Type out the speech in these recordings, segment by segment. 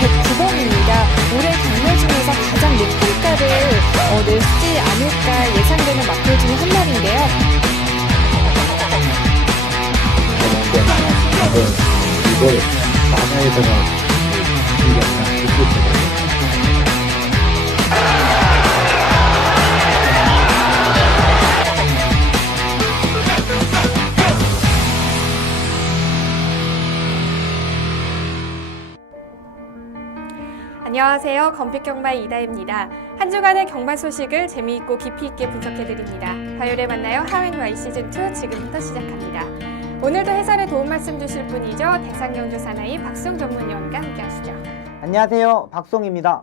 109번입니다. 올해 경매 중에서 가장 높은 가를 내지 않을까 예상되는 마필 중에 한 마리인데요. 이걸 바다에다가 안녕하세요. 건픽경마 이다혜입니다. 한 주간의 경마 소식을 재미있고 깊이 있게 분석해드립니다. 화요일에 만나요. 하웬와이 시즌2 지금부터 시작합니다. 오늘도 해설에 도움 말씀 주실 분이죠. 대상경주 사나이 박송 전문위원과 함께하시죠. 안녕하세요. 박송입니다.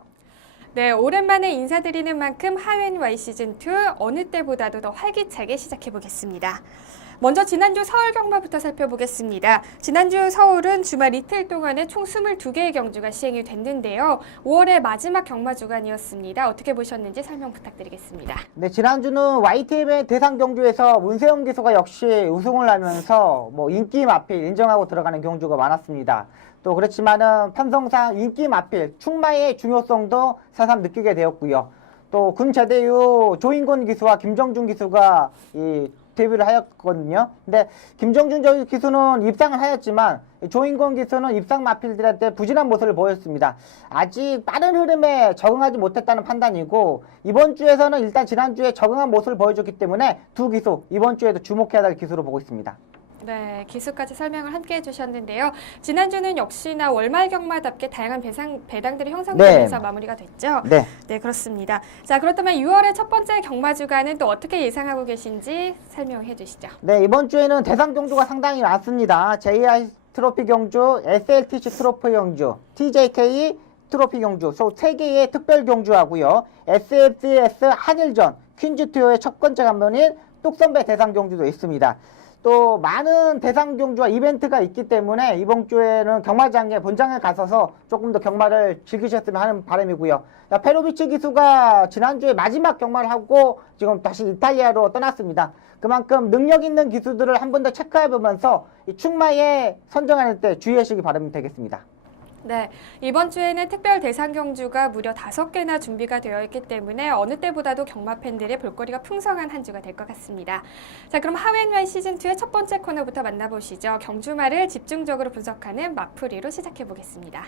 네, 오랜만에 인사드리는 만큼 하웬와이 시즌2 어느 때보다도 더 활기차게 시작해보겠습니다. 먼저 지난주 서울 경마부터 살펴보겠습니다. 지난주 서울은 주말 이틀 동안에 총 22개의 경주가 시행이 됐는데요. 5월의 마지막 경마 주간이었습니다. 어떻게 보셨는지 설명 부탁드리겠습니다. 네, 지난주는 YTN의 대상 경주에서 문세영 기수가 역시 우승을 하면서 인기 마필 인정하고 들어가는 경주가 많았습니다. 또 그렇지만은 편성상 인기 마필 충마의 중요성도 새삼 느끼게 되었고요. 또 군제대 이후 조인권 기수와 김정준 기수가 데뷔를 하였거든요. 근데 김정준 기수는 입상을 하였지만 조인권 기수는 입상 마필들한테 부진한 모습을 보였습니다. 아직 빠른 흐름에 적응하지 못했다는 판단이고 이번 주에서는 일단 지난주에 적응한 모습을 보여줬기 때문에 두 기수 이번 주에도 주목해야 할 기수로 보고 있습니다. 네, 기수까지 설명을 함께 해주셨는데요. 지난주는 역시나 월말 경마답게 다양한 배당들이 형성되면서 마무리가 됐죠? 네. 네, 그렇습니다. 자, 그렇다면 6월의 첫 번째 경마 주간은 또 어떻게 예상하고 계신지 설명해 주시죠. 네, 이번 주에는 대상 경주가 상당히 많습니다. JI 트로피 경주, SLTC 트로피 경주, TJK 트로피 경주, 총 3개의 특별 경주하고요. SFCS 한일전, 퀸즈투어의 첫 번째 간번인 뚝선배 대상 경주도 있습니다. 또 많은 대상 경주와 이벤트가 있기 때문에 이번 주에는 경마장에 본장에 가셔서 조금 더 경마를 즐기셨으면 하는 바람이고요. 페로비치 기수가 지난주에 마지막 경마를 하고 지금 다시 이탈리아로 떠났습니다. 그만큼 능력 있는 기수들을 한 번 더 체크해보면서 이 충마에 선정하는 때 주의하시기 바라면 되겠습니다. 네, 이번 주에는 특별 대상 경주가 무려 5개나 준비가 되어 있기 때문에 어느 때보다도 경마 팬들의 볼거리가 풍성한 한 주가 될 것 같습니다. 자, 그럼 하웬와이 시즌2의 첫 번째 코너부터 만나보시죠. 경주마를 집중적으로 분석하는 마풀이로 시작해 보겠습니다.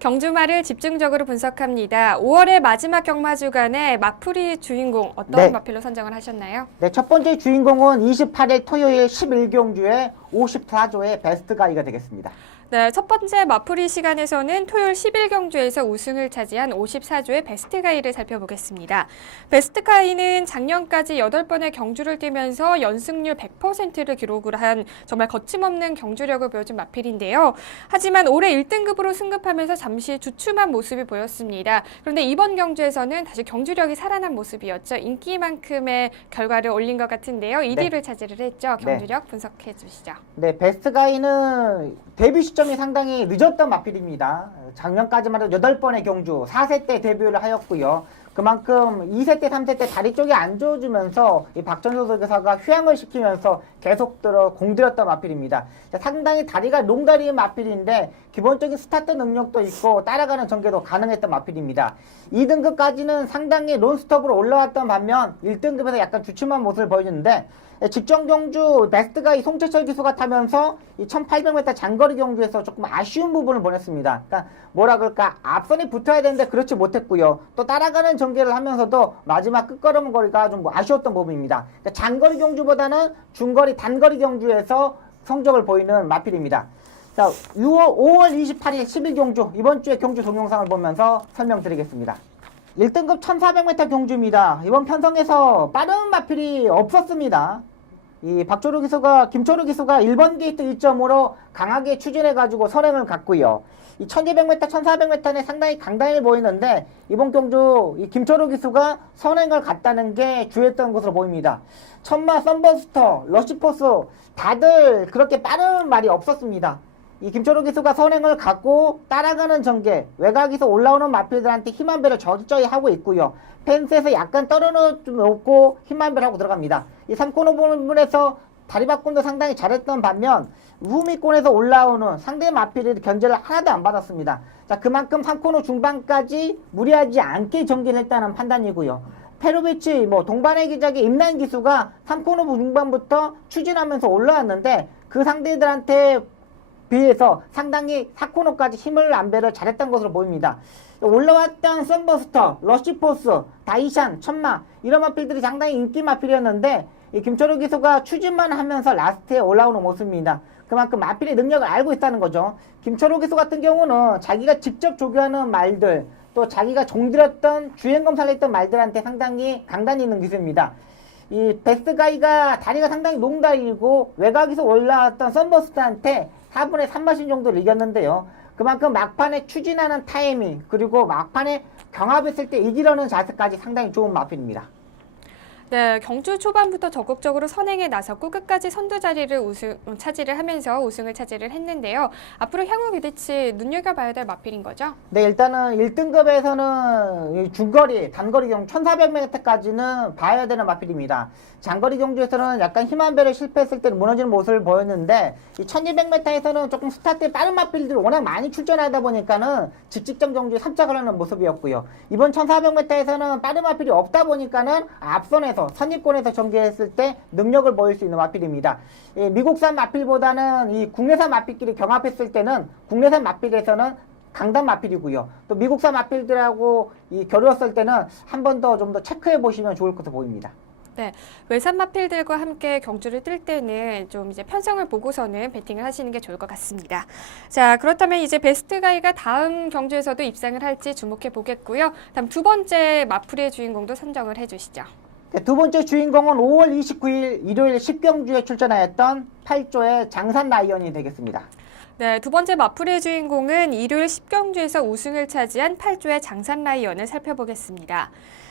경주마를 집중적으로 분석합니다. 5월의 마지막 경마 주간에 마풀이 주인공 어떤 마필로 선정을 하셨나요? 네, 첫 번째 주인공은 28일 토요일 11경주에 54조의 베스트 가이가 되겠습니다. 네, 첫 번째 마풀이 시간에서는 토요일 11경주에서 우승을 차지한 54조의 베스트가이를 살펴보겠습니다. 베스트가이는 작년까지 8번의 경주를 뛰면서 연승률 100%를 기록을 한 정말 거침없는 경주력을 보여준 마필인데요. 하지만 올해 1등급으로 승급하면서 잠시 주춤한 모습이 보였습니다. 그런데 이번 경주에서는 다시 경주력이 살아난 모습이었죠. 인기만큼의 결과를 올린 것 같은데요. 1위를 차지를 했죠. 경주력 분석해 주시죠. 네, 베스트가이는 데뷔 시점이 상당히 늦었던 마필입니다. 작년까지만 해도 8번의 경주, 4세 때 데뷔를 하였고요. 그만큼 2세 때, 3세 때 다리 쪽이 안 좋아지면서 이 박전소 선수가 휴양을 시키면서 계속 공들였던 마필입니다. 상당히 다리가 롱다리인 마필인데 기본적인 스타트 능력도 있고 따라가는 전개도 가능했던 마필입니다. 2등급까지는 상당히 론스톱으로 올라왔던 반면 1등급에서 약간 주춤한 모습을 보여주는데 직전 경주 베스트가 이 송채철 기수가 타면서 이 1800m 장거리 경주에서 조금 아쉬운 부분을 보냈습니다. 그러니까 뭐라 그럴까 앞선이 붙어야 되는데 그렇지 못했고요. 또 따라가는 전개를 하면서도 마지막 끝걸음 거리가 좀 아쉬웠던 부분입니다. 그러니까 장거리 경주보다는 중거리 단거리 경주에서 성적을 보이는 마필입니다. 자, 5월 28일 11경주 이번 주에 경주 동영상을 보면서 설명드리겠습니다. 1등급 1400m 경주입니다. 이번 편성에서 빠른 마필이 없었습니다. 이 박조루 기수가 김초루 기수가 1번 게이트 1점으로 강하게 추진해가지고 선행을 갔고요. 이 1200m, 1400m는 상당히 강단해 보이는데 이번 경주 이 김초루 기수가 선행을 갔다는 게 주했던 것으로 보입니다. 천마, 썬버스터, 러시포스 다들 그렇게 빠른 말이 없었습니다. 이 김철호 기수가 선행을 갖고 따라가는 전개, 외곽에서 올라오는 마필들한테 힘한 배를 철저히 하고 있고요. 펜스에서 약간 떨어놓고 힘한 배를 하고 들어갑니다. 이 3코너 부분에서 다리 바꿈도 상당히 잘했던 반면 우미권에서 올라오는 상대 마필의 견제를 하나도 안 받았습니다. 자, 그만큼 3코너 중반까지 무리하지 않게 전개를 했다는 판단이고요. 페로비치, 동반의 기작의 임난 기수가 3코너 중반부터 추진하면서 올라왔는데 그 상대들한테 비해서 상당히 4코너까지 힘을 안배를 잘했던 것으로 보입니다. 올라왔던 썬버스터, 러시포스, 다이샨, 천마 이런 마필들이 상당히 인기 마필이었는데 이 김철호 기수가 추진만 하면서 라스트에 올라오는 모습입니다. 그만큼 마필의 능력을 알고 있다는 거죠. 김철호 기수 같은 경우는 자기가 직접 조교하는 말들, 또 자기가 종들었던 주행검사를 했던 말들한테 상당히 강단이 있는 기수입니다. 이 베스트가이가 다리가 상당히 농다리고 외곽에서 올라왔던 썬버스트한테 4분의 3마신 정도를 이겼는데요. 그만큼 막판에 추진하는 타이밍, 그리고 막판에 경합했을 때 이기려는 자세까지 상당히 좋은 마필입니다. 네, 경주 초반부터 적극적으로 선행에 나섰고 끝까지 선두 자리를 차지를 하면서 우승을 차지를 했는데요. 앞으로 향후 비대치 눈여겨봐야 될 마필인 거죠? 네, 일단은 1등급에서는 중거리, 단거리 경주 1400m까지는 봐야 되는 마필입니다. 장거리 경주에서는 약간 힘한 배를 실패했을 때는 무너지는 모습을 보였는데 이 1200m에서는 조금 스타트에 빠른 마필들이 워낙 많이 출전하다 보니까는 직직전 경주에 삽작을 하는 모습이었고요. 이번 1400m에서는 빠른 마필이 없다 보니까는 앞선에서 선입권에서 전개했을 때 능력을 보일 수 있는 마필입니다. 미국산 마필보다는 이 국내산 마필끼리 경합했을 때는 국내산 마필에서는 강단 마필이고요. 또 미국산 마필들하고 겨루었을 때는 한 번 더 좀 더 체크해 보시면 좋을 것으로 보입니다. 네, 외산 마필들과 함께 경주를 뛸 때는 좀 이제 편성을 보고서는 배팅을 하시는 게 좋을 것 같습니다. 자, 그렇다면 이제 베스트가이가 다음 경주에서도 입상을 할지 주목해 보겠고요. 다음 두 번째 마풀의 주인공도 선정을 해주시죠. 네, 두 번째 주인공은 5월 29일 일요일 10경주에 출전하였던 8조의 장산 라이언이 되겠습니다. 네, 두 번째 마풀의 주인공은 일요일 10경주에서 우승을 차지한 8조의 장산 라이언을 살펴보겠습니다.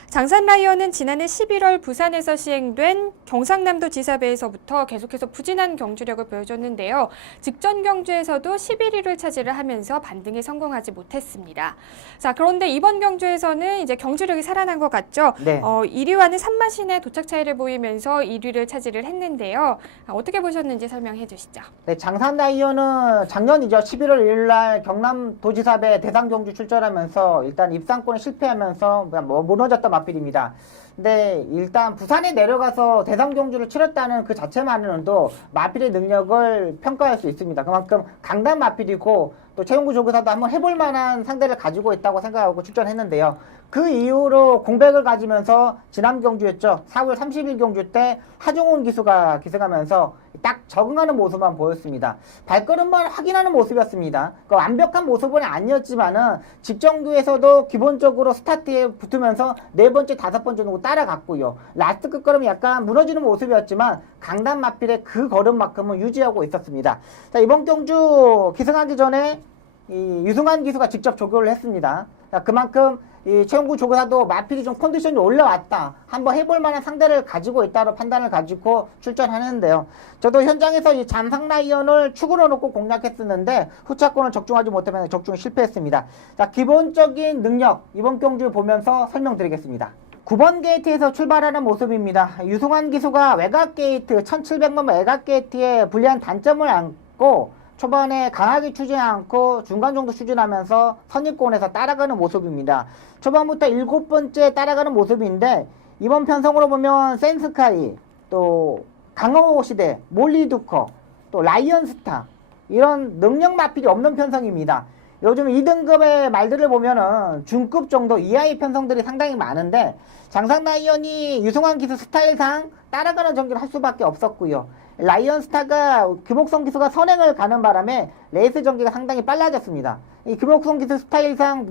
장산 라이언은 지난해 11월 부산에서 시행된 경상남도 지사배에서부터 계속해서 부진한 경주력을 보여줬는데요. 직전 경주에서도 11위를 차지를 하면서 반등에 성공하지 못했습니다. 자, 그런데 이번 경주에서는 이제 경주력이 살아난 것 같죠? 네. 1위와는 3마신의 도착 차이를 보이면서 1위를 차지를 했는데요. 어떻게 보셨는지 설명해 주시죠. 네, 장산 라이언은 작년이죠. 11월 1일 날 경남도지사배 대상경주 출전하면서 일단 입상권에 실패하면서 무너졌던 마필입니다. 근데 일단 부산에 내려가서 대상경주를 치렀다는 그 자체만으로도 마필의 능력을 평가할 수 있습니다. 그만큼 강단 마필이고 또 최용구 조교사도 한번 해볼 만한 상대를 가지고 있다고 생각하고 출전했는데요. 그 이후로 공백을 가지면서 지난 경주였죠. 4월 30일 경주 때 하종훈 기수가 기승하면서 딱 적응하는 모습만 보였습니다. 발걸음만 확인하는 모습이었습니다. 그 완벽한 모습은 아니었지만은 직전규에서도 기본적으로 스타트에 붙으면서 네 번째, 다섯 번째 정도 따라갔고요. 라스트 끝걸음이 약간 무너지는 모습이었지만 강단 마필의 그 걸음만큼은 유지하고 있었습니다. 자, 이번 경주 기승하기 전에 이 유승환 기수가 직접 조교를 했습니다. 자, 그만큼 이 최용구 조교사도 마필이 좀 컨디션이 올라왔다. 한번 해볼 만한 상대를 가지고 있다로 판단을 가지고 출전하는데요. 저도 현장에서 이 잠상 라이언을 축으로 놓고 공략했었는데 후차권을 적중하지 못하면 적중에 실패했습니다. 자, 기본적인 능력 이번 경주 보면서 설명드리겠습니다. 9번 게이트에서 출발하는 모습입니다. 유승환 기수가 외곽 게이트 1700번 외곽 게이트에 불리한 단점을 안고 초반에 강하게 추진 않고 중간 정도 추진하면서 선입권에서 따라가는 모습입니다. 초반부터 7번째 따라가는 모습인데 이번 편성으로 보면 센스카이, 또 강호 시대, 몰리두커, 또 라이언스타 이런 능력 마필이 없는 편성입니다. 요즘 2등급의 말들을 보면은 중급 정도 이하의 편성들이 상당히 많은데 장상 라이언이 유승환 기수 스타일상 따라가는 전개를 할 수밖에 없었고요. 라이언스타가 규목성 기수가 선행을 가는 바람에 레이스 전개가 상당히 빨라졌습니다. 이 규목성 기수 스타일상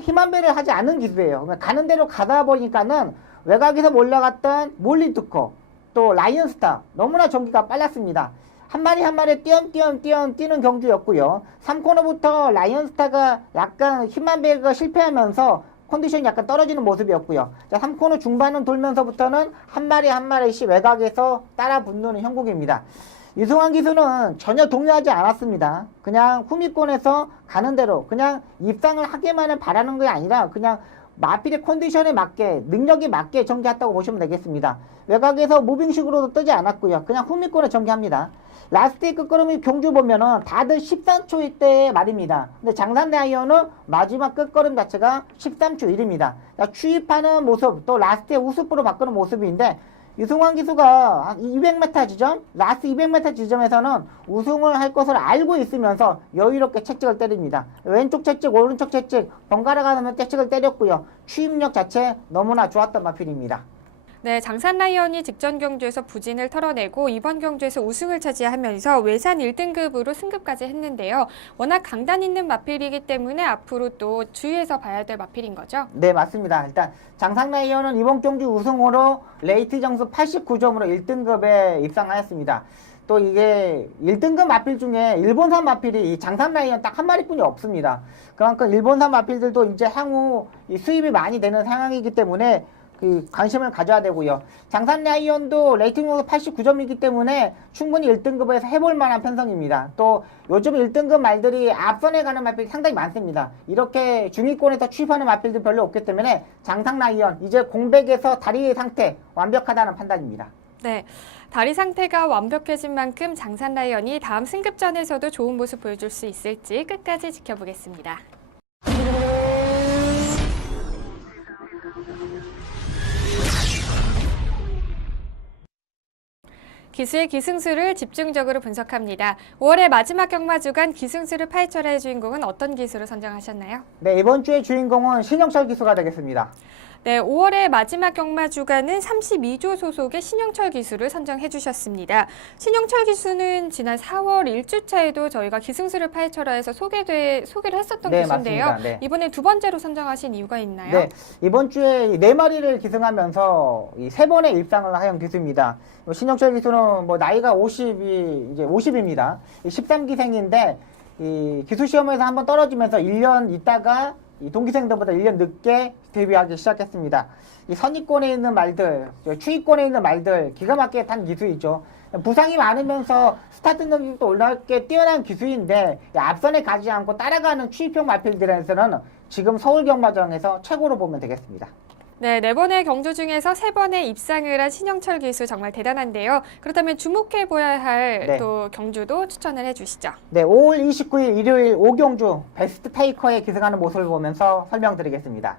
힘한 배를 하지 않는 기수예요. 가는 대로 가다 보니까는 외곽에서 올라갔던 몰리두커 또 라이언스타 너무나 전개가 빨랐습니다. 한 마리 한 마리 띄엄띄엄 뛰는 경주였고요. 3코너부터 라이언스타가 약간 힘한 배가 실패하면서 컨디션이 약간 떨어지는 모습이었고요. 자, 3코너 중반은 돌면서부터는 한 마리 한 마리씩 외곽에서 따라 붙는 형국입니다. 유승환 기수는 전혀 동요하지 않았습니다. 그냥 후미권에서 가는 대로 그냥 입상을 하기만을 바라는 게 아니라 그냥 마필의 컨디션에 맞게 능력에 맞게 전개했다고 보시면 되겠습니다. 외곽에서 무빙식으로도 뜨지 않았고요. 그냥 후미권에 전개합니다. 라스트 끝걸음이 경주 보면은 다들 13초일 때 말입니다. 근데 장산 라이언은 마지막 끝걸음 자체가 13초 1입니다. 추입하는 모습, 또 라스트의 우습으로 바꾸는 모습인데, 유승환 기수가 한 200m 지점, 라스트 200m 지점에서는 우승을 할 것을 알고 있으면서 여유롭게 채찍을 때립니다. 왼쪽 채찍, 오른쪽 채찍, 번갈아 가면서 채찍을 때렸고요. 추입력 자체 너무나 좋았던 마필입니다. 네, 장산 라이언이 직전 경주에서 부진을 털어내고 이번 경주에서 우승을 차지하면서 외산 1등급으로 승급까지 했는데요. 워낙 강단 있는 마필이기 때문에 앞으로 또 주의해서 봐야 될 마필인 거죠? 네, 맞습니다. 일단 장산 라이언은 이번 경주 우승으로 레이트 점수 89점으로 1등급에 입상하였습니다. 또 이게 1등급 마필 중에 일본산 마필이 이 장산 라이언 딱 한 마리뿐이 없습니다. 그만큼 일본산 마필들도 이제 향후 이 수입이 많이 되는 상황이기 때문에 그 관심을 가져야 되고요. 장산 라이언도 레이팅 점수 89점이기 때문에 충분히 1등급에서 해볼 만한 편성입니다. 또 요즘 1등급 말들이 앞선에 가는 마필이 상당히 많습니다. 이렇게 중위권에서 취입하는 마필도 별로 없기 때문에 장산 라이언 이제 공백에서 다리 상태 완벽하다는 판단입니다. 네, 다리 상태가 완벽해진 만큼 장산 라이언이 다음 승급전에서도 좋은 모습 보여줄 수 있을지 끝까지 지켜보겠습니다. 기수의 기승수를 집중적으로 분석합니다. 5월의 마지막 경마 주간 기승수를 파헤쳐라의 주인공은 어떤 기수를 선정하셨나요? 네, 이번 주의 주인공은 신영철 기수가 되겠습니다. 네, 5월의 마지막 경마 주간은 32조 소속의 신영철 기수를 선정해 주셨습니다. 신영철 기수는 지난 4월 1주차에도 저희가 기승수를 파헤쳐라에서 소개를 했었던 네, 기수인데요. 맞습니다. 네. 이번에 두 번째로 선정하신 이유가 있나요? 네, 이번 주에 4마리를 기승하면서 이 3번의 입상을 하연 기수입니다. 신영철 기수는 뭐 나이가 50입니다. 13기생인데 이 기수 시험에서 한번 떨어지면서 1년 있다가 이 동기생들보다 1년 늦게 데뷔하기 시작했습니다. 이 선입권에 있는 말들, 추위권에 있는 말들 기가 막히게 탄 기수이죠. 부상이 많으면서 스타트 능력도 올라가게 뛰어난 기수인데 앞선에 가지 않고 따라가는 추위평 마필들에서는 지금 서울 경마장에서 최고로 보면 되겠습니다. 네, 4번의 경주 중에서 3번에 입상을 한 신영철 기수 정말 대단한데요. 그렇다면 주목해 보아야 할 또 경주도 추천을 해주시죠. 네, 5월 29일 일요일 5경주 베스트 테이커에 기승하는 모습을 보면서 설명드리겠습니다.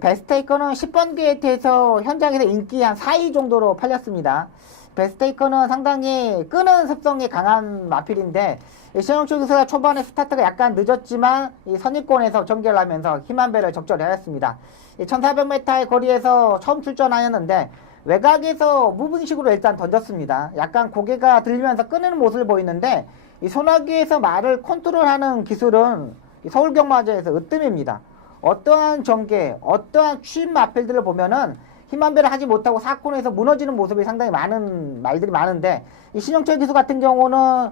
베스트 테이커는 10번 게이트에서 현장에서 인기 한 4위 정도로 팔렸습니다. 베스트 테이커는 상당히 끄는 습성이 강한 마필인데 신영철 기수가 초반에 스타트가 약간 늦었지만 이 선입권에서 전개를 하면서 힘한 배를 적절히 하였습니다. 1400m의 거리에서 처음 출전하였는데 외곽에서 무빙식으로 일단 던졌습니다. 약간 고개가 들리면서 끄는 모습을 보이는데 이 소나기에서 말을 컨트롤하는 기술은 서울경마제에서 으뜸입니다. 어떠한 전개, 어떠한 취임 마필들을 보면은 힘한 배를 하지 못하고 사콘에서 무너지는 모습이 상당히 많은 말들이 많은데 이 신영철 기수 같은 경우는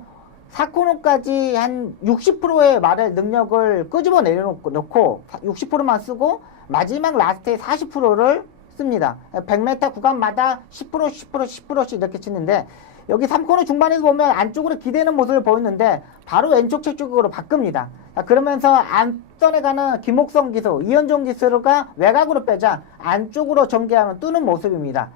사코노까지 한 60%의 말의 능력을 끄집어 내려놓고 60%만 쓰고 마지막 라스트에 40%를 씁니다. 100m 구간마다 10%, 10%, 10%씩 이렇게 치는데 여기 3코너 중반에서 보면 안쪽으로 기대는 모습을 보였는데 바로 왼쪽 채쪽으로 바꿉니다. 그러면서 안전에 가는 김옥성 기수, 이현종 기수가 외곽으로 빼자 안쪽으로 전개하면 뜨는 모습입니다.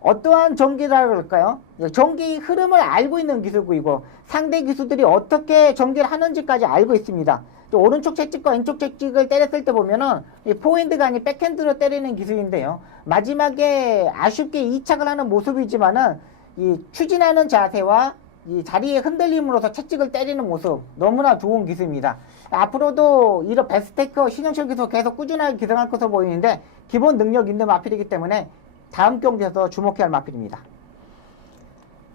어떠한 전기라고 할까요? 전기 흐름을 알고 있는 기술이고 상대 기수들이 어떻게 전개를 하는지까지 알고 있습니다. 또 오른쪽 채찍과 왼쪽 채찍을 때렸을 때 보면은 이 포핸드가 아닌 백핸드로 때리는 기술인데요. 마지막에 아쉽게 이착을 하는 모습이지만은 이 추진하는 자세와 이 자리의 흔들림으로서 채찍을 때리는 모습 너무나 좋은 기술입니다. 앞으로도 이런 베스테이커 신영철 기수 계속 꾸준하게 기승할 것으로 보이는데 기본 능력 있는 마필이기 때문에 다음 경기에서 주목해야 할 마필입니다.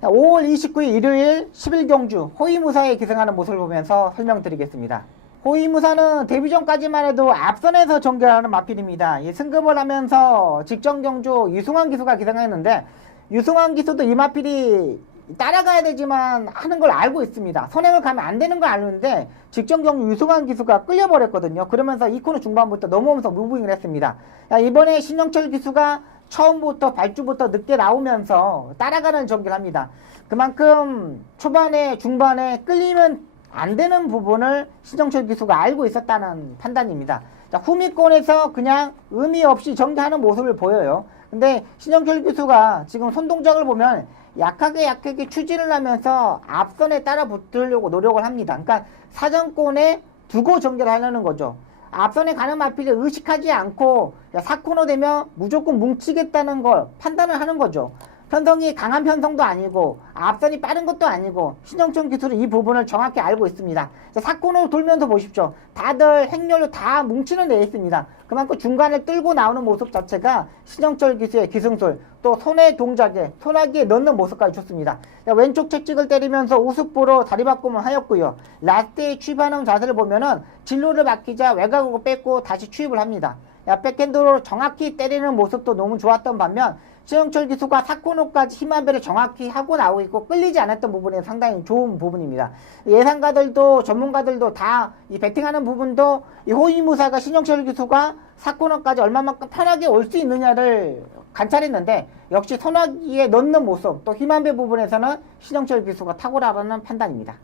5월 29일 일요일 11경주 호위무사에 기승하는 모습을 보면서 설명드리겠습니다. 호위무사는 데뷔 전까지만 해도 앞선에서 전개하는 마필입니다. 이 승급을 하면서 직전 경주 유승환 기수가 기승했는데 유승환 기수도 이 마필이 따라가야 되지만 하는 걸 알고 있습니다. 선행을 가면 안 되는 걸 아는데 직전 경주 유승환 기수가 끌려버렸거든요. 그러면서 2코너 중반부터 넘어오면서 무빙을 했습니다. 이번에 신영철 기수가 처음부터 발주부터 늦게 나오면서 따라가는 전개를 합니다. 그만큼 초반에 중반에 끌리면 안 되는 부분을 신정철 기수가 알고 있었다는 판단입니다. 자, 후미권에서 그냥 의미 없이 전개하는 모습을 보여요. 근데 신정철 기수가 지금 손동작을 보면 약하게 추진을 하면서 앞선에 따라 붙으려고 노력을 합니다. 그러니까 사정권에 두고 전개를 하려는 거죠. 앞선에 가는 마필을 의식하지 않고 4코너 되면 무조건 뭉치겠다는 걸 판단을 하는 거죠. 편성이 강한 편성도 아니고 앞선이 빠른 것도 아니고 신정철 기술은 이 부분을 정확히 알고 있습니다. 4코너 돌면서 보십시오. 다들 행렬로 다 뭉치는 데 있습니다. 그만큼 중간에 끌고 나오는 모습 자체가 신정철 기수의 기승술, 또 손의 동작에 손아귀에 넣는 모습까지 좋습니다. 왼쪽 채찍을 때리면서 우습보로 다리 바꿈을 하였고요. 라스트에 취입하는 자세를 보면은 진로를 바뀌자 외곽으로 뺐고 다시 취입을 합니다. 백핸드로 정확히 때리는 모습도 너무 좋았던 반면 신정철 기수가 4코너까지 힘 한 배를 정확히 하고 나오고 있고 끌리지 않았던 부분이 상당히 좋은 부분입니다. 예상가들도 전문가들도 다 이 배팅하는 부분도 이 호위무사가 신정철 기수가 4코너까지 얼마만큼 편하게 올 수 있느냐를 관찰했는데 역시 손아귀에 넣는 모습 또 힘 한 배 부분에서는 신정철 기수가 탁월하다는 판단입니다.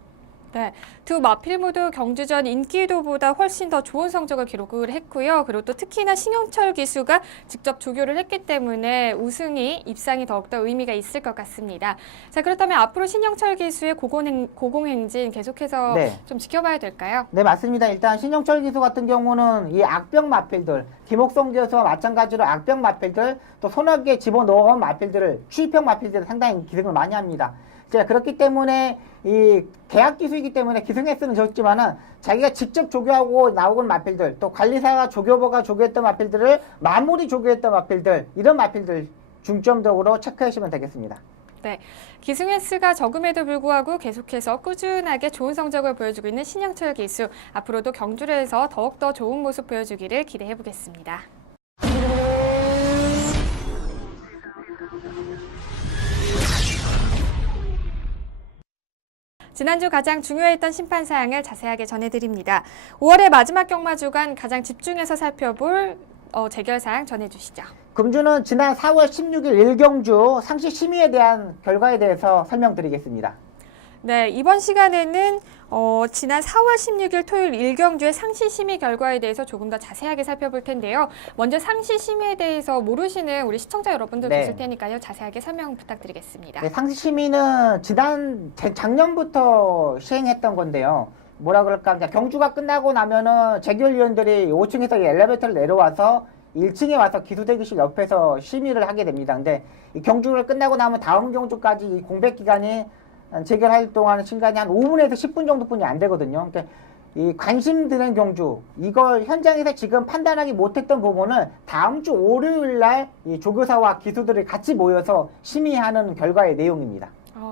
네, 두 마필 모두 경주전 인기도보다 훨씬 더 좋은 성적을 기록을 했고요. 그리고 또 특히나 신영철 기수가 직접 조교를 했기 때문에 우승이 입상이 더욱더 의미가 있을 것 같습니다. 자, 그렇다면 앞으로 신영철 기수의 고공행진 계속해서 네. 좀 지켜봐야 될까요? 네, 맞습니다. 일단 신영철 기수 같은 경우는 이 악병 마필들, 김옥성 기수와 마찬가지로 악병 마필들, 또 손아귀에 집어넣은 마필들을 추입형 마필들을 상당히 기승을 많이 합니다. 자, 그렇기 때문에 이 계약 기수이기 때문에 기승 횟수는 적지만은 자기가 직접 조교하고 나오는 마필들, 또 관리사가 조교버가 조교했던 마필들을 마무리 조교했던 마필들, 이런 마필들 중점적으로 체크해 주시면 되겠습니다. 네, 기승 횟수가 적음에도 불구하고 계속해서 꾸준하게 좋은 성적을 보여주고 있는 신영철 기수. 앞으로도 경주에서 더욱더 좋은 모습 보여주기를 기대해 보겠습니다. 지난주 가장 중요했던 심판 사항을 자세하게 전해드립니다. 5월의 마지막 경마 주간 가장 집중해서 살펴볼 재결 사항 전해주시죠. 금주는 지난 4월 16일 1경주 상시 심의에 대한 결과에 대해서 설명드리겠습니다. 네, 이번 시간에는 지난 4월 16일 토요일 1경주의 상시 심의 결과에 대해서 조금 더 자세하게 살펴볼 텐데요. 먼저 상시 심의에 대해서 모르시는 우리 시청자 여러분들 네. 계실 테니까요. 자세하게 설명 부탁드리겠습니다. 네, 상시 심의는 작년부터 시행했던 건데요. 뭐라 그럴까? 경주가 끝나고 나면은 재결위원들이 5층에서 엘리베이터를 내려와서 1층에 와서 기수대기실 옆에서 심의를 하게 됩니다. 근데 이 경주를 끝나고 나면 다음 경주까지 이 공백 기간이 재결할 동안 시간이 한 5분에서 10분 정도뿐이 안 되거든요. 그러니까 이 관심 드는 경주, 이걸 현장에서 지금 판단하기 못했던 부분을 다음 주 월요일 날 이 조교사와 기수들이 같이 모여서 심의하는 결과의 내용입니다.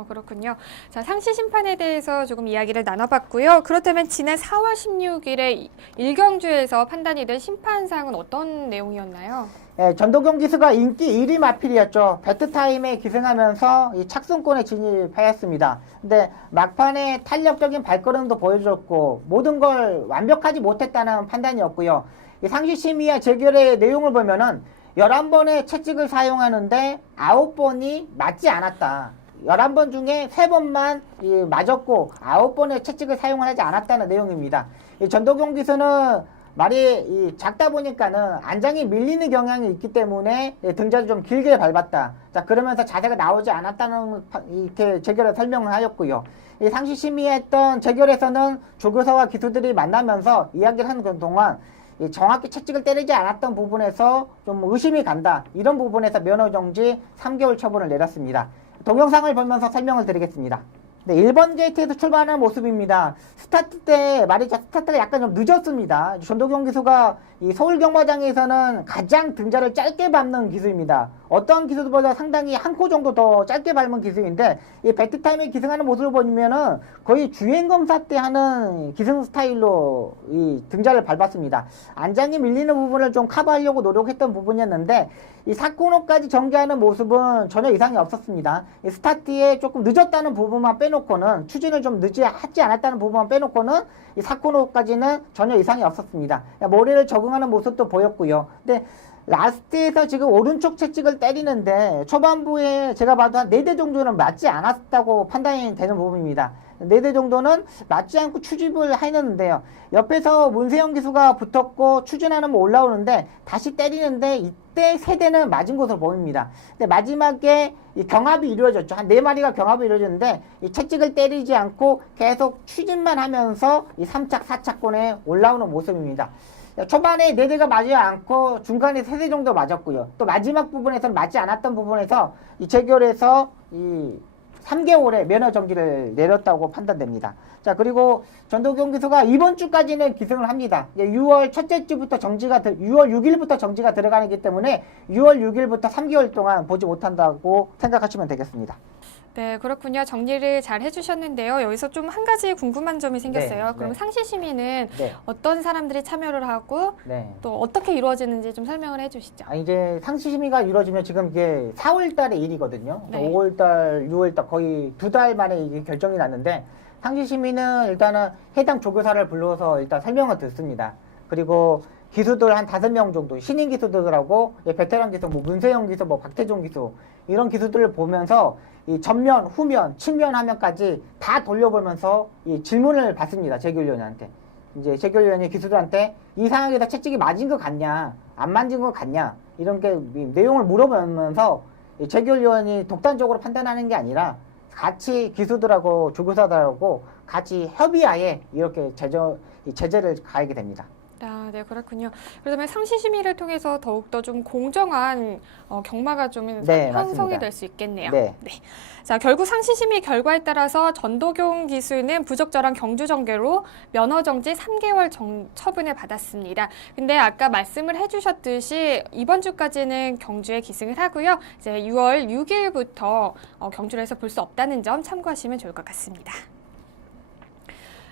그렇군요. 자, 상시 심판에 대해서 조금 이야기를 나눠봤고요. 그렇다면 지난 4월 16일에 1경주에서 판단이 된 심판사항은 어떤 내용이었나요? 예, 전도경 기수가 인기 1위 마필이었죠. 배트타임에 기승하면서 이 착승권에 진입하였습니다. 근데 막판에 탄력적인 발걸음도 보여줬고 모든 걸 완벽하지 못했다는 판단이었고요. 이 상시 심의와 재결의 내용을 보면은 11번의 채찍을 사용하는데 9번이 맞지 않았다. 11번 중에 3번만 맞았고 9번의 채찍을 사용을 하지 않았다는 내용입니다. 이 전도경 기수는 말이 작다 보니까는 안장이 밀리는 경향이 있기 때문에 등자를 좀 길게 밟았다. 자, 그러면서 자세가 나오지 않았다는 이렇게 재결에 설명을 하였고요. 이 상시 심의했던 재결에서는 조교사와 기수들이 만나면서 이야기를 하는 동안 정확히 채찍을 때리지 않았던 부분에서 좀 의심이 간다. 이런 부분에서 면허정지 3개월 처분을 내렸습니다. 동영상을 보면서 설명을 드리겠습니다. 네, 1번 게이트에서 출발하는 모습입니다. 스타트 때 말이죠. 스타트가 약간 좀 늦었습니다. 전도경 기수가 이 서울 경마장에서는 가장 등자를 짧게 밟는 기수입니다. 어떤 기수보다 상당히 한 코 정도 더 짧게 밟는 기수인데 이 배트타임에 기승하는 모습을 보면은 거의 주행검사 때 하는 기승 스타일로 이 등자를 밟았습니다. 안장이 밀리는 부분을 좀 커버하려고 노력했던 부분이었는데 이 4코너까지 전개하는 모습은 전혀 이상이 없었습니다. 이 스타트에 조금 늦었다는 부분만 빼놓고는 추진을 좀 하지 않았다는 부분만 빼놓고는 이 4코너까지는 전혀 이상이 없었습니다. 머리를 적응하는 모습도 보였고요. 근데 라스트에서 지금 오른쪽 채찍을 때리는데 초반부에 제가 봐도 한 4대 정도는 맞지 않았다고 판단이 되는 부분입니다. 4대 정도는 맞지 않고 추집을 해냈는데요. 옆에서 문세영 기수가 붙었고 추진하면 올라오는데 다시 때리는데 이때 3대는 맞은 것으로 보입니다. 근데 마지막에 이 경합이 이루어졌죠. 한 4마리가 경합이 이루어졌는데 이 채찍을 때리지 않고 계속 추진만 하면서 이 3착, 4착권에 올라오는 모습입니다. 초반에 4대가 맞지 않고 중간에 3대 정도 맞았고요. 또 마지막 부분에서는 맞지 않았던 부분에서 이 재결에서 이 3개월의 면허 정지를 내렸다고 판단됩니다. 자, 그리고 전도경 기수가 이번 주까지는 기승을 합니다. 6월 첫째 주부터 6월 6일부터 정지가 들어가기 때문에 6월 6일부터 3개월 동안 보지 못한다고 생각하시면 되겠습니다. 네, 그렇군요. 정리를 잘 해주셨는데요. 여기서 좀 한 가지 궁금한 점이 생겼어요. 네, 그럼 네. 상시시민은 네. 어떤 사람들이 참여를 하고 네. 또 어떻게 이루어지는지 좀 설명을 해주시죠. 이제 상시심의가 이루어지면 지금 이게 4월 달의 일이거든요. 네. 5월 달, 6월 달 거의 2달 만에 이게 결정이 났는데 상시심의는 일단은 해당 조교사를 불러서 일단 설명을 듣습니다. 그리고 기수들 한 5명 정도, 신인 기수들하고 베테랑 기수, 뭐 문세영 기수, 뭐 박태종 기수 이런 기수들을 보면서 이 전면, 후면, 측면 화면까지 다 돌려보면서 이 질문을 받습니다. 재교위원한테. 이제 재교위원이 기수들한테 이 상황에서 채찍이 맞은 것 같냐, 안 맞은 것 같냐 이런 게 내용을 물어보면서 재교위원이 독단적으로 판단하는 게 아니라 같이 기수들하고 조교사들하고 같이 협의하에 이렇게 제재를 가하게 됩니다. 아, 네, 그렇군요. 그러면 상시심의를 통해서 더욱더 좀 공정한 경마가 좀 네, 형성이 맞습니다. 될 수 있겠네요. 네. 자, 결국 상시심의 결과에 따라서 전도경 기수는 부적절한 경주정계로 면허정지 3개월 처분을 받았습니다. 근데 아까 말씀을 해주셨듯이 이번 주까지는 경주에 기승을 하고요. 이제 6월 6일부터 경주를 해서 볼 수 없다는 점 참고하시면 좋을 것 같습니다.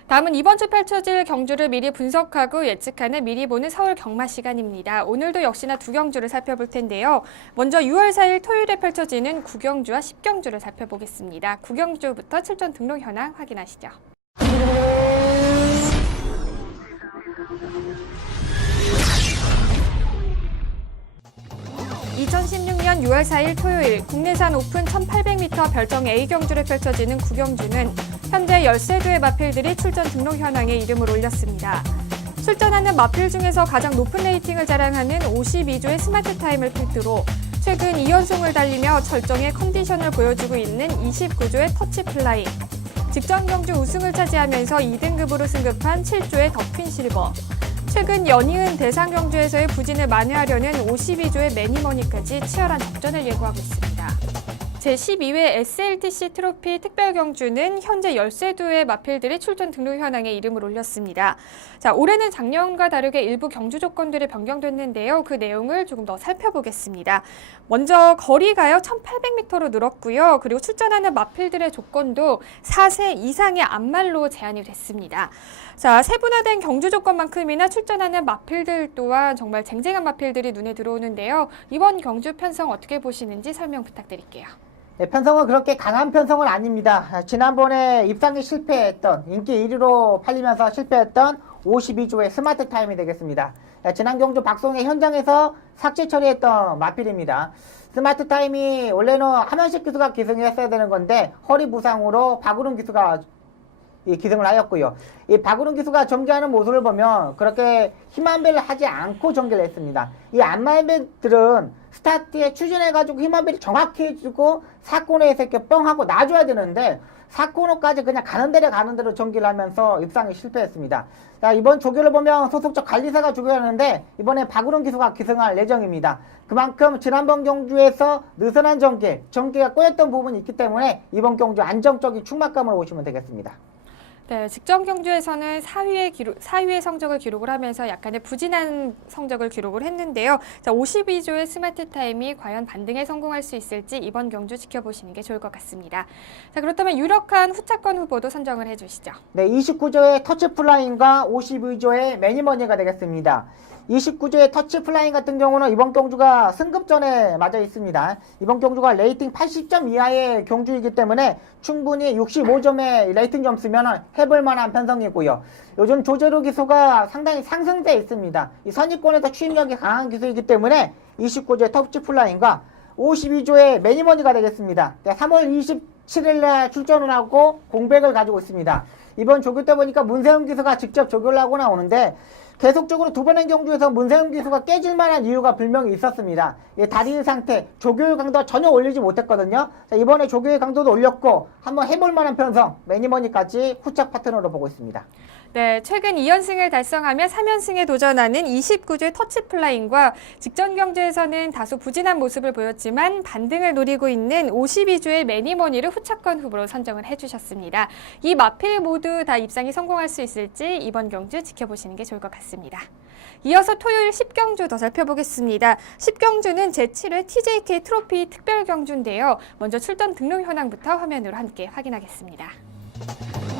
다음은 이번 주 펼쳐질 경주를 미리 분석하고 예측하는 미리 보는 서울 경마 시간입니다. 오늘도 역시나 2경주를 살펴볼 텐데요. 먼저 6월 4일 토요일에 펼쳐지는 9경주와 10경주를 살펴보겠습니다. 9경주부터 출전 등록 현황 확인하시죠. 2016년 6월 4일 토요일 국내산 오픈 1800m 별정 A경주를 펼쳐지는 9경주는 현재 13두의 마필들이 출전 등록 현황에 이름을 올렸습니다. 출전하는 마필 중에서 가장 높은 레이팅을 자랑하는 52조의 스마트 타임을 필두로 최근 2연승을 달리며 절정의 컨디션을 보여주고 있는 29조의 터치 플라이, 직전 경주 우승을 차지하면서 2등급으로 승급한 7조의 더퀸 실버, 최근 연이은 대상 경주에서의 부진을 만회하려는 52조의 매니머니까지 치열한 접전을 예고하고 있습니다. 제12회 SLTC 트로피 특별경주는 현재 13두의 마필들이 출전 등록 현황에 이름을 올렸습니다. 자, 올해는 작년과 다르게 일부 경주 조건들이 변경됐는데요. 그 내용을 조금 더 살펴보겠습니다. 먼저 거리가요 1800m로 늘었고요. 그리고 출전하는 마필들의 조건도 4세 이상의 암말로 제한이 됐습니다. 자, 세분화된 경주 조건만큼이나 출전하는 마필들 또한 정말 쟁쟁한 마필들이 눈에 들어오는데요. 이번 경주 편성 어떻게 보시는지 설명 부탁드릴게요. 네, 편성은 그렇게 강한 편성은 아닙니다. 지난번에 입상이 실패했던 인기 1위로 팔리면서 실패했던 52조의 스마트 타임이 되겠습니다. 지난 경주 박송의 현장에서 삭제 처리했던 마필입니다. 스마트 타임이 원래는 함현식 기수가 기승을 했어야 되는 건데 허리 부상으로 박우름 기수가 기승을 하였고요. 이 박우름 기수가 전개하는 모습을 보면 그렇게 힘한배를 하지 않고 전개를 했습니다. 이 암말배들은 스타트에 추진해가지고 힘한배를 정확히 해주고 사코너에서 이렇게 뻥 하고 놔줘야 되는데 사코너까지 그냥 가는 대로 전개를 하면서 입상에 실패했습니다. 자, 이번 조교를 보면 소속적 관리사가 조교하는데 이번에 박우름 기수가 기승할 예정입니다. 그만큼 지난번 경주에서 느슨한 전개가 꼬였던 부분이 있기 때문에 이번 경주 안정적인 충만감을 보시면 되겠습니다. 네, 직전 경주에서는 4위의 성적을 기록을 하면서 약간의 부진한 성적을 기록을 했는데요. 자, 52조의 스마트 타임이 과연 반등에 성공할 수 있을지 이번 경주 지켜보시는 게 좋을 것 같습니다. 자, 그렇다면 유력한 후차권 후보도 선정을 해주시죠. 네, 29조의 터치 플라잉과 52조의 매니머니가 되겠습니다. 29조의 터치 플라잉 같은 경우는 이번 경주가 승급전에 맞아 있습니다. 이번 경주가 레이팅 80점 이하의 경주이기 때문에 충분히 65점의 레이팅 점수면 해볼 만한 편성이고요. 요즘 조제로 기수가 상당히 상승돼 있습니다. 이 선입권에서 추임력이 강한 기수이기 때문에 29조의 터치 플라잉과 52조의 매니머니가 되겠습니다. 3월 27일날 출전을 하고 공백을 가지고 있습니다. 이번 조교 때 보니까 문세훈 기수가 직접 조교를 하고 나오는데 계속적으로 두 번의 경주에서 문세훈 기수가 깨질 만한 이유가 분명히 있었습니다. 다리 상태, 조교의 강도가 전혀 올리지 못했거든요. 자, 이번에 조교의 강도도 올렸고 한번 해볼 만한 편성, 매니머니까지 후착 파트너로 보고 있습니다. 네, 최근 2연승을 달성하며 3연승에 도전하는 29조의 터치플라잉과 직전 경주에서는 다소 부진한 모습을 보였지만 반등을 노리고 있는 52조의 매니머니를 후차권 후보로 선정을 해주셨습니다. 이 마필 모두 다 입상이 성공할 수 있을지 이번 경주 지켜보시는 게 좋을 것 같습니다. 이어서 토요일 10경주 더 살펴보겠습니다. 10경주는 제7회 TJK 트로피 특별 경주인데요. 먼저 출전 등록 현황부터 화면으로 함께 확인하겠습니다.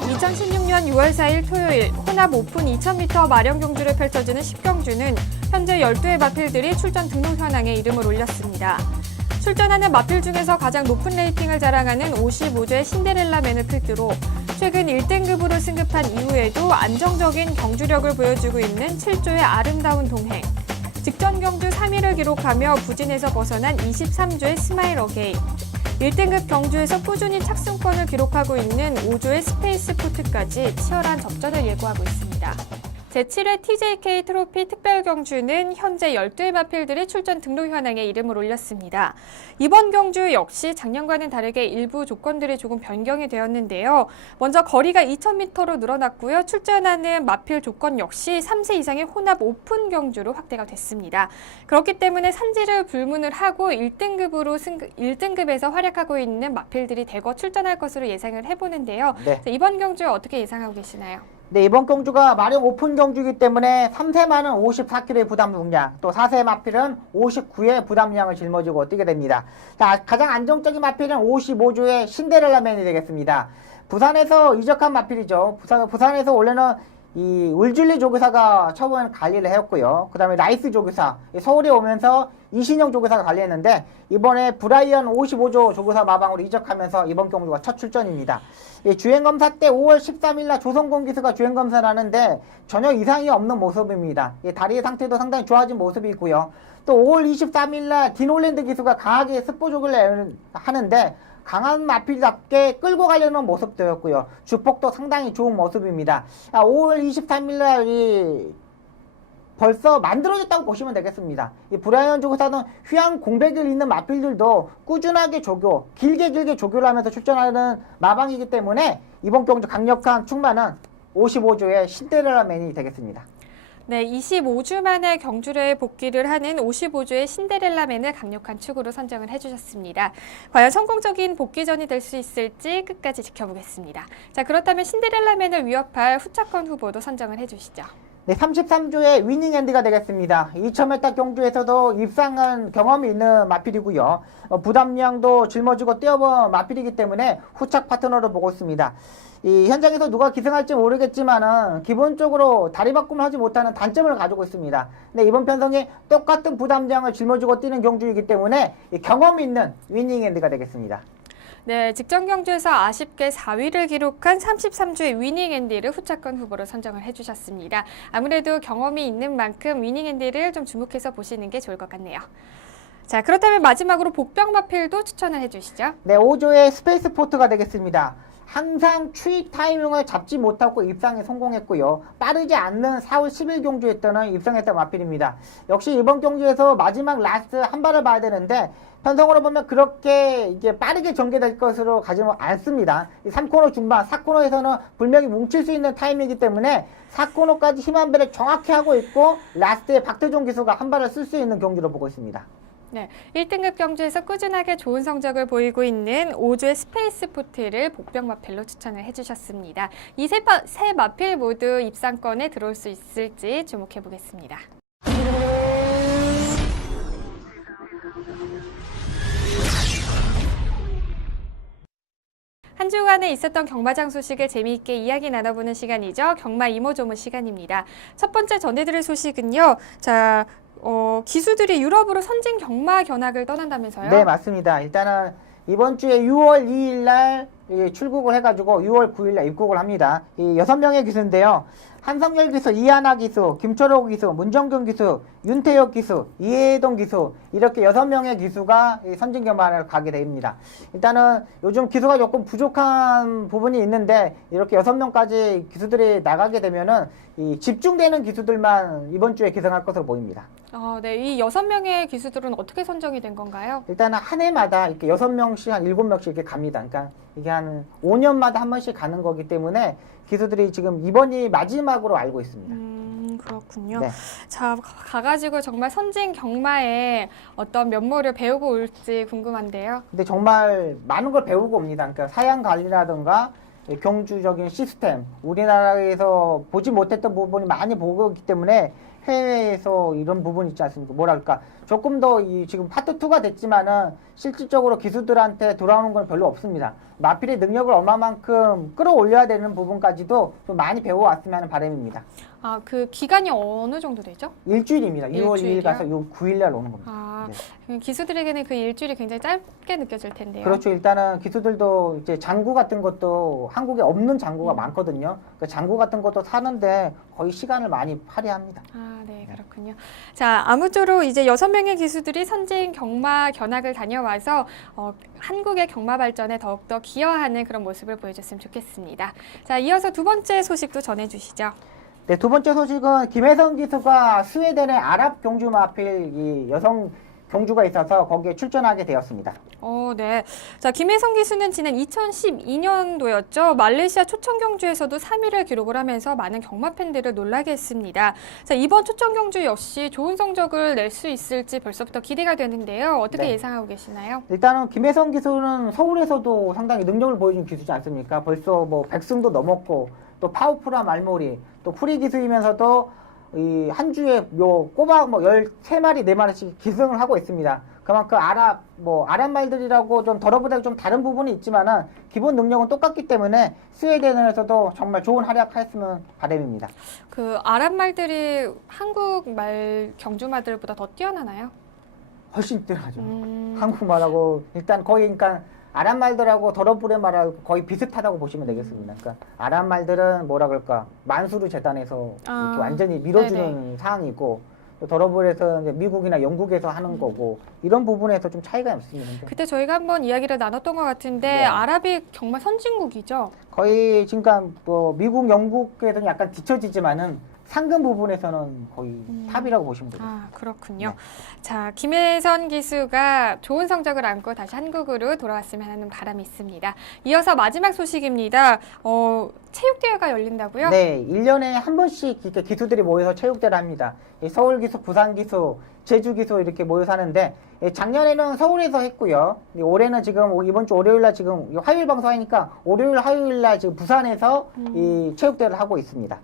2016년 6월 4일 토요일 혼합 오픈 2000m 마령 경주를 펼쳐지는 10경주는 현재 12의 마필들이 출전 등록 현황에 이름을 올렸습니다. 출전하는 마필 중에서 가장 높은 레이팅을 자랑하는 55조의 신데렐라맨을 필두로 최근 1등급으로 승급한 이후에도 안정적인 경주력을 보여주고 있는 7조의 아름다운 동행, 직전 경주 3위를 기록하며 부진에서 벗어난 23조의 스마일 어게인, 1등급 경주에서 꾸준히 착승권을 기록하고 있는 5조의 스페이스 포트까지 치열한 접전을 예고하고 있습니다. 제7회 TJK 트로피 특별 경주는 현재 12의 마필들이 출전 등록 현황에 이름을 올렸습니다. 이번 경주 역시 작년과는 다르게 일부 조건들이 조금 변경이 되었는데요. 먼저 거리가 2000m로 늘어났고요. 출전하는 마필 조건 역시 3세 이상의 혼합 오픈 경주로 확대가 됐습니다. 그렇기 때문에 산지를 불문을 하고 1등급에서 활약하고 있는 마필들이 대거 출전할 것으로 예상을 해보는데요. 네. 이번 경주 어떻게 예상하고 계시나요? 네, 이번 경주가 마령 오픈 경주이기 때문에 3세마는 54kg의 부담량, 또 4세 마필은 59의 부담량을 짊어지고 뛰게 됩니다. 자, 가장 안정적인 마필은 55조의 신데렐라맨이 되겠습니다. 부산에서 이적한 마필이죠. 부산에서 원래는 이 울줄리 조교사가 처음 관리를 했고요. 그 다음에 라이스 조교사, 서울에 오면서 이신영 조교사가 관리했는데 이번에 브라이언 55조 조교사 마방으로 이적하면서 이번 경주가 첫 출전입니다. 주행검사 때 5월 13일날 조성공 기수가 주행검사를 하는데 전혀 이상이 없는 모습입니다. 다리의 상태도 상당히 좋아진 모습이고요. 또 5월 23일날 디놀랜드 기수가 강하게 스포족을 하는데 강한 마필답게 끌고 가려는 모습도였고요. 주폭도 상당히 좋은 모습입니다. 5월 23일날 벌써 만들어졌다고 보시면 되겠습니다. 이 브라이언 조교사는 휴양 공백을 잇는 마필들도 꾸준하게 조교, 길게 조교를 하면서 출전하는 마방이기 때문에 이번 경주 강력한 충만은 55조의 신데렐라맨이 되겠습니다. 네, 25주 만에 경주에 복귀를 하는 55조의 신데렐라맨을 강력한 축으로 선정을 해주셨습니다. 과연 성공적인 복귀전이 될 수 있을지 끝까지 지켜보겠습니다. 자, 그렇다면 신데렐라맨을 위협할 후차권 후보도 선정을 해주시죠. 네, 33조의 위닝핸드가 되겠습니다. 2000m 경주에서도 입상은 경험이 있는 마필이고요. 부담량도 짊어지고 뛰어본 마필이기 때문에 후착 파트너로 보고 있습니다. 이 현장에서 누가 기승할지 모르겠지만은 기본적으로 다리 바꿈을 하지 못하는 단점을 가지고 있습니다. 근데 이번 편성에 똑같은 부담량을 짊어지고 뛰는 경주이기 때문에 경험이 있는 위닝핸드가 되겠습니다. 네, 직전 경주에서 아쉽게 4위를 기록한 33조의 위닝앤디를 후차권 후보로 선정을 해주셨습니다. 아무래도 경험이 있는 만큼 위닝앤디를 좀 주목해서 보시는 게 좋을 것 같네요. 자, 그렇다면 마지막으로 복병마필도 추천을 해주시죠. 네, 5조의 스페이스 포트가 되겠습니다. 항상 추입 타이밍을 잡지 못하고 입상에 성공했고요. 빠르지 않는 4월 10일 경주에 때는 입상했던 마필입니다. 역시 이번 경주에서 마지막 라스트 한 발을 봐야 되는데 편성으로 보면 그렇게 이제 빠르게 전개될 것으로 가지 않습니다. 3코너 중반, 4코너에서는 분명히 뭉칠 수 있는 타임이기 때문에 4코너까지 힘 한 배를 정확히 하고 있고 라스트에 박태종 기수가 한 발을 쓸 수 있는 경주로 보고 있습니다. 네, 1등급 경주에서 꾸준하게 좋은 성적을 보이고 있는 5조의 스페이스 포트를 복병마필로 추천을 해주셨습니다. 이 세 마필 모두 입상권에 들어올 수 있을지 주목해 보겠습니다. 한 주간에 있었던 경마장 소식을 재미있게 이야기 나눠보는 시간이죠. 경마 이모저모 시간입니다. 첫 번째 전해드릴 소식은요. 자, 기수들이 유럽으로 선진 경마 견학을 떠난다면서요? 네, 맞습니다. 일단은 이번 주에 6월 2일 날 출국을 해가지고 6월 9일 날 입국을 합니다. 이 6명의 기수인데요. 한성열 기수, 이하나 기수, 김철호 기수, 문정균 기수, 윤태혁 기수, 이해동 기수 이렇게 6명의 기수가 선진 경마를 가게 됩니다. 일단은 요즘 기수가 조금 부족한 부분이 있는데 이렇게 6명까지 기수들이 나가게 되면은 이 집중되는 기수들만 이번 주에 기승할 것으로 보입니다. 네. 이 6명의 기수들은 어떻게 선정이 된 건가요? 일단은 한 해마다 이렇게 6명씩 한 7명씩 이렇게 갑니다. 그러니까 이게 한 5년마다 한 번씩 가는 거기 때문에 기수들이 지금 이번이 마지막으로 알고 있습니다. 그렇군요. 네. 자, 가가지고 정말 선진 경마에 어떤 면모를 배우고 올지 궁금한데요. 근데 정말 많은 걸 배우고 옵니다. 그러니까 사양 관리라든가 경주적인 시스템, 우리나라에서 보지 못했던 부분이 많이 보고 있기 때문에 해외에서 이런 부분이 있지 않습니까? 뭐랄까 조금 더 지금 파트 2가 됐지만은 실질적으로 기수들한테 돌아오는 건 별로 없습니다. 마필의 능력을 얼마만큼 끌어올려야 되는 부분까지도 좀 많이 배워왔으면 하는 바람입니다. 그 기간이 어느 정도 되죠? 일주일입니다. 6월 2일 일주일이요? 가서 9일 날 오는 겁니다. 네. 기수들에게는 그 일주일이 굉장히 짧게 느껴질 텐데요. 그렇죠. 일단은 기수들도 이제 장구 같은 것도 한국에 없는 장구가 많거든요. 그 장구 같은 것도 사는데 거의 시간을 많이 할애합니다. 네, 그렇군요. 자, 아무쪼록 이제 6명의 기수들이 선진 경마 견학을 다녀와서 한국의 경마 발전에 더욱더 기여하는 그런 모습을 보여줬으면 좋겠습니다. 자, 이어서 두 번째 소식도 전해주시죠. 네, 두 번째 소식은 김혜성 기수가 스웨덴의 아랍 경주 마필 이 여성 경주가 있어서 거기에 출전하게 되었습니다. 네. 자, 김혜성 기수는 지난 2012년도였죠. 말레이시아 초청 경주에서도 3위를 기록을 하면서 많은 경마 팬들을 놀라게 했습니다. 자, 이번 초청 경주 역시 좋은 성적을 낼 수 있을지 벌써부터 기대가 되는데요. 어떻게 네. 예상하고 계시나요? 일단은 김혜성 기수는 서울에서도 상당히 능력을 보여준 기수지 않습니까? 벌써 뭐 100승도 넘었고 또 파워풀한 말머리 또 프리 기수이면서도 이 한 주에 꼬박 13마리, 4마리씩 기승을 하고 있습니다. 그만큼 아랍 말들이라고 좀 더러보다 좀 다른 부분이 있지만은 기본 능력은 똑같기 때문에 스웨덴에서도 정말 좋은 활약했으면 바람입니다. 그 아랍 말들이 한국 말 경주마들보다 더 뛰어나나요? 훨씬 뛰어나죠. 한국말하고 일단 거의 그러니까 아랍 말들하고 더러브레 말하고 거의 비슷하다고 보시면 되겠습니다. 그러니까 아랍 말들은 뭐라 그럴까 만수르 재단에서 이렇게 완전히 밀어주는 상황이고 또 더러브레에서 미국이나 영국에서 하는 거고 이런 부분에서 좀 차이가 있습니다. 그때 저희가 한번 이야기를 나눴던 것 같은데 네. 아랍이 정말 선진국이죠. 거의 지금 미국, 영국에서는 약간 뒤처지지만은 상금 부분에서는 거의 탑이라고 보시면 돼요. 그렇군요. 네. 자, 김혜선 기수가 좋은 성적을 안고 다시 한국으로 돌아왔으면 하는 바람이 있습니다. 이어서 마지막 소식입니다. 체육대회가 열린다고요? 네, 1년에 한 번씩 이렇게 기수들이 모여서 체육대회를 합니다. 서울 기수, 부산 기수, 제주 기수 이렇게 모여서 하는데 작년에는 서울에서 했고요. 올해는 지금 이번 주 월요일 날 지금 화요일 방송하니까 월요일, 화요일 날 지금 부산에서 이 체육대회를 하고 있습니다.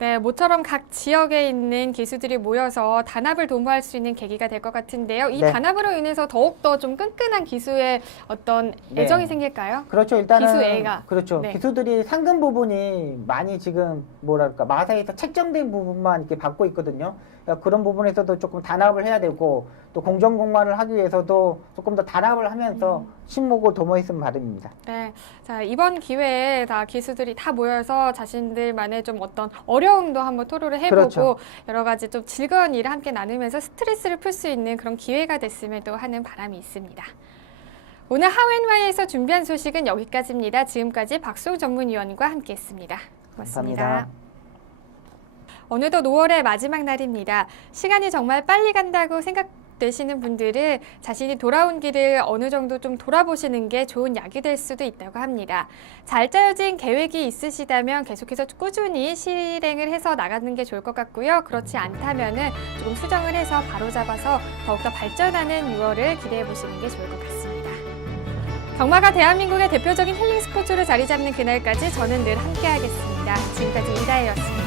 네, 모처럼 각 지역에 있는 기수들이 모여서 단합을 도모할 수 있는 계기가 될 것 같은데요. 이 네. 단합으로 인해서 더욱더 좀 끈끈한 기수의 어떤 애정이 네. 생길까요? 그렇죠. 일단은 기수애가. 그렇죠. 네. 기수들이 상금 부분이 많이 지금 뭐랄까 마사에서 책정된 부분만 이렇게 받고 있거든요. 그런 부분에서도 조금 단합을 해야 되고 또 공정공관을 하기 위해서도 조금 더 단합을 하면서 친목을 도모했으면 바람입니다. 네, 자 이번 기회에 다 기수들이 다 모여서 자신들만의 좀 어떤 어려움도 한번 토로를 해보고 그렇죠. 여러 가지 좀 즐거운 일을 함께 나누면서 스트레스를 풀 수 있는 그런 기회가 됐으면 또 하는 바람이 있습니다. 오늘 하웬와이에서 준비한 소식은 여기까지입니다. 지금까지 박수호 전문위원과 함께했습니다. 고맙습니다. 감사합니다. 어느덧 5월의 마지막 날입니다. 시간이 정말 빨리 간다고 생각되시는 분들은 자신이 돌아온 길을 어느 정도 좀 돌아보시는 게 좋은 약이 될 수도 있다고 합니다. 잘 짜여진 계획이 있으시다면 계속해서 꾸준히 실행을 해서 나가는 게 좋을 것 같고요. 그렇지 않다면은 조금 수정을 해서 바로잡아서 더욱더 발전하는 6월을 기대해 보시는 게 좋을 것 같습니다. 경마가 대한민국의 대표적인 힐링 스포츠로 자리 잡는 그날까지 저는 늘 함께하겠습니다. 지금까지 이다혜였습니다.